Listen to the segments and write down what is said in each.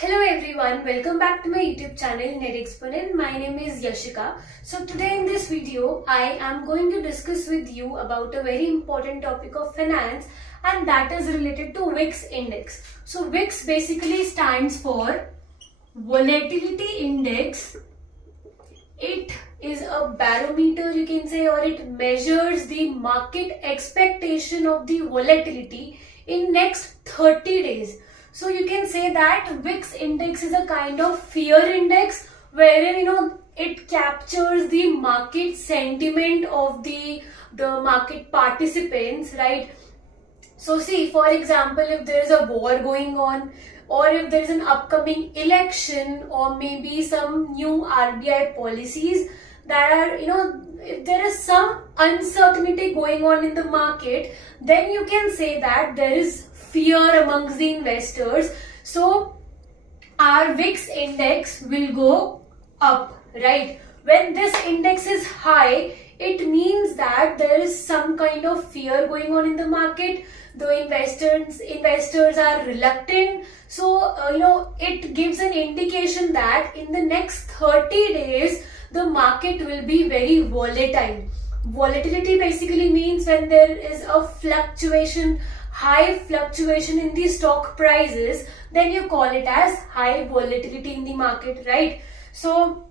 Hello everyone, welcome back to my YouTube channel Net Exponent. My name is Yashika. So today in this video, I am going to discuss with you about a very important topic of finance, and that is related to VIX index. So VIX basically stands for Volatility Index. It is a barometer, you can say, or it measures the market expectation of the volatility in next 30 days. So you can say that VIX index is a kind of fear index wherein it captures the market sentiment of the market participants, right? So see, for example, if there is a war going on, or if there is an upcoming election, or maybe some new RBI policies that are, if there is some uncertainty going on in the market, then you can say that there is fear amongst the investors. So our VIX index will go up, right? When this index is high, it means that there is some kind of fear going on in the market. The investors are reluctant. So it gives an indication that in the next 30 days the market will be very volatile. Volatility basically means when there is a fluctuation, high fluctuation in the stock prices, then you call it as high volatility in the market, right? So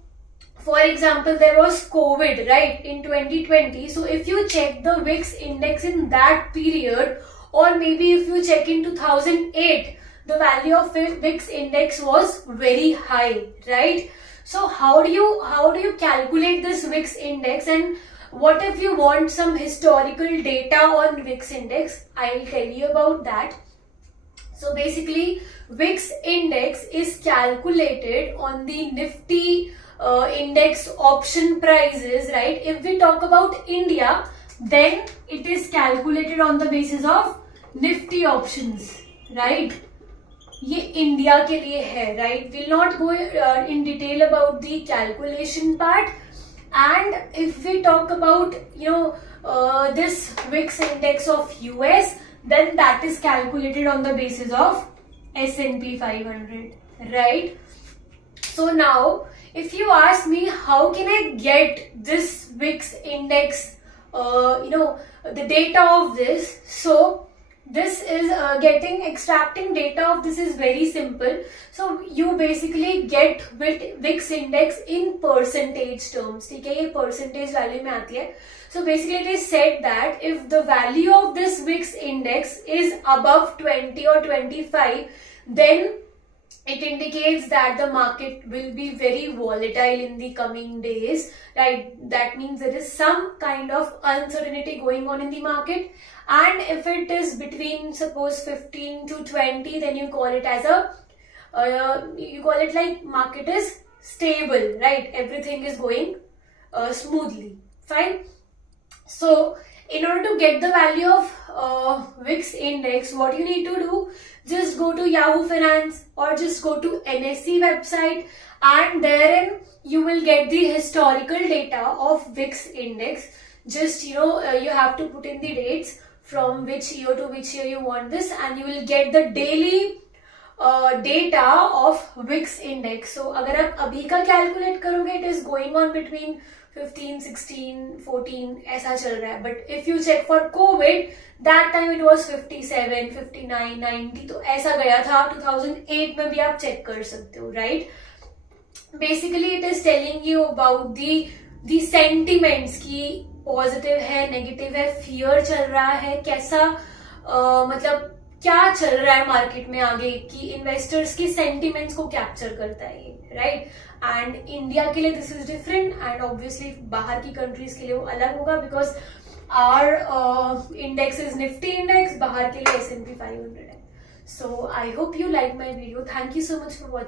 for example, there was COVID, right, in 2020. So if you check the VIX index in that period, or maybe if you check in 2008, the value of VIX index was very high, right? So how do you calculate this VIX index, and what if you want some historical data on VIX index? I will tell you about that. So basically, VIX index is calculated on the Nifty index option prices, right? If we talk about India, then it is calculated on the basis of Nifty options, right? ये India के लिए है, right? We'll not go in detail about the calculation part. And if we talk about this VIX index of US, then that is calculated on the basis of S&P 500, right? So now, if you ask me how can I get this VIX index, the data of this, so this is extracting data of this is very simple. So you basically get VIX index in percentage terms. ठीक है, ये percentage value में आती है. So basically it is said that if the value of this VIX index is above 20 or 25, then it indicates that the market will be very volatile in the coming days, right? That means there is some kind of uncertainty going on in the market. And if it is between, suppose 15 to 20, then you call it as like market is stable, right? Everything is going smoothly, fine. So in order to get the value of VIX index, what you need to do, just go to Yahoo Finance or just go to NSE website, and therein you will get the historical data of VIX index. Just you have to put in the dates from which year to which year you want this, and you will get the daily data of VIX index. So अगर आप अभी का calculate करोगे, it is going on between 15, 16, 14 ऐसा चल रहा है. But if you check for COVID, that time it was 57, 59, 90, तो ऐसा गया था. 2008 में भी आप check कर सकते हो, right? Basically it is telling you about the sentiments की पॉजिटिव है, नेगेटिव है, फियर चल रहा है, कैसा मतलब क्या चल रहा है मार्केट में आगे, कि इन्वेस्टर्स के सेंटिमेंट्स को कैप्चर करता है ये, राइट? एंड इंडिया के लिए this is different, and obviously बाहर की कंट्रीज के लिए वो अलग होगा, because our index is Nifty index, बाहर के लिए S&P 500 है. So I hope you like my video. Thank you so much for watching.